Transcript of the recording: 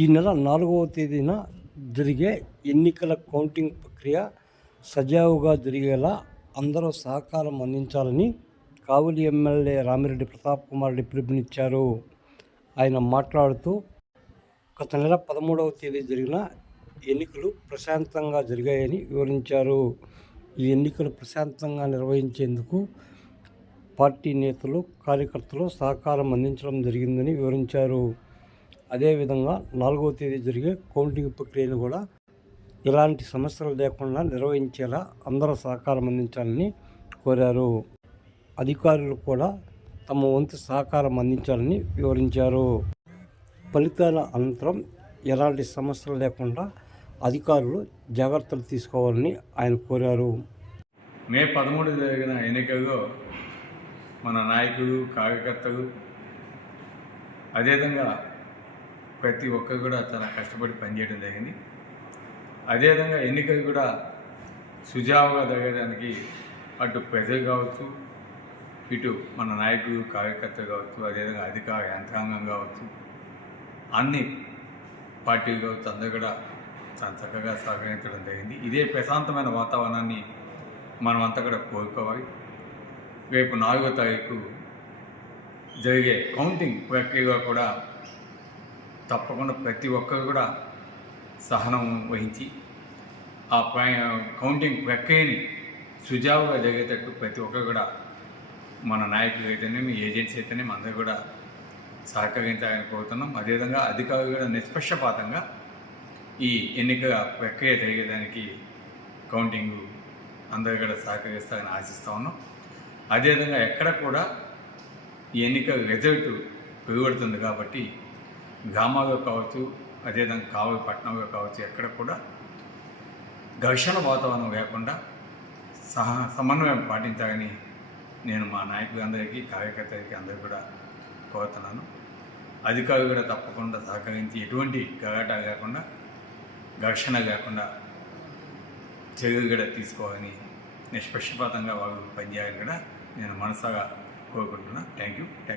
ఈ నెల నాలుగవ తేదీన జరిగే ఎన్నికల కౌంటింగ్ ప్రక్రియ సజావుగా జరిగేలా అందరూ సహకారం అందించాలని కావలి ఎమ్మెల్యే రామిరెడ్డి ప్రతాప్ కుమార్ రెడ్డి పిలుపునిచ్చారు. ఆయన మాట్లాడుతూ గత నెల పదమూడవ తేదీ జరిగిన ఎన్నికలు ప్రశాంతంగా జరిగాయని వివరించారు. ఈ ఎన్నికలు ప్రశాంతంగా నిర్వహించేందుకు పార్టీ నేతలు కార్యకర్తలు సహకారం అందించడం జరిగిందని వివరించారు. అదేవిధంగా నాలుగవ తేదీ జరిగే కౌంటింగ్ ప్రక్రియను కూడా ఎలాంటి సమస్యలు లేకుండా నిర్వహించేలా అందరూ సహకారం అందించాలని కోరారు. అధికారులు కూడా తమ వంతు సహకారం అందించాలని వివరించారు. ఫలితాల అనంతరం ఎలాంటి సమస్యలు లేకుండా అధికారులు జాగ్రత్తలు తీసుకోవాలని ఆయన కోరారు. మే పదమూడు జరిగిన ఎన్నికల్లో మన నాయకులు కార్యకర్తలు అదేవిధంగా ప్రతి ఒక్కరు కూడా చాలా కష్టపడి పనిచేయడం జరిగింది. అదేవిధంగా ఎన్నికలు కూడా సుజావుగా జరగడానికి అటు ప్రజలు కావచ్చు ఇటు మన నాయకులు కార్యకర్తలు కావచ్చు అదేవిధంగా అధికార యంత్రాంగం కావచ్చు అన్ని పార్టీలు కావచ్చు అందరూ కూడా చాలా చక్కగా సహకరించడం జరిగింది. ఇదే ప్రశాంతమైన వాతావరణాన్ని మనం అంతా కూడా కోరుకోవాలి. రేపు నాలుగో తారీఖు జరిగే కౌంటింగ్ ప్రక్రియలో కూడా తప్పకుండా ప్రతి ఒక్కరు కూడా సహనం వహించి ఆ కౌంటింగ్ ప్రక్రియని సుజావుగా జరిగేటట్టు ప్రతి ఒక్కరు కూడా మన నాయకులు అయితేనేమి ఏజెంట్స్ అయితేనేమి అందరూ కూడా సహకరించాలని కోరుతున్నాం. అదేవిధంగా అధికారులు కూడా నిష్పక్షపాతంగా ఈ ఎన్నిక ప్రక్రియ జరిగేదానికి కౌంటింగ్ అందరూ కూడా సహకరిస్తారని ఆశిస్తూ ఉన్నాం. అదేవిధంగా ఎక్కడ కూడా ఈ ఎన్నిక రిజల్ట్ పెరుగుతుంది కాబట్టి గ్రామాల్లో కావచ్చు అదేవిధంగా కావలి పట్టణంలో కావచ్చు ఎక్కడ కూడా ఘర్షణ వాతావరణం లేకుండా సహ సమన్వయం పాటించాలని నేను మా నాయకులందరికీ కార్యకర్తలకి అందరికీ కూడా కోరుతున్నాను. అధికారులు కూడా తప్పకుండా సహకరించి ఎటువంటి గలాటా లేకుండా ఘర్షణ లేకుండా చర్యలు కూడా తీసుకోవాలని నిష్పక్షపాతంగా వాళ్ళు పనిచేయాలని కూడా నేను మనసాగా కోరుకుంటున్నాను థ్యాంక్ యూ థ్యాంక్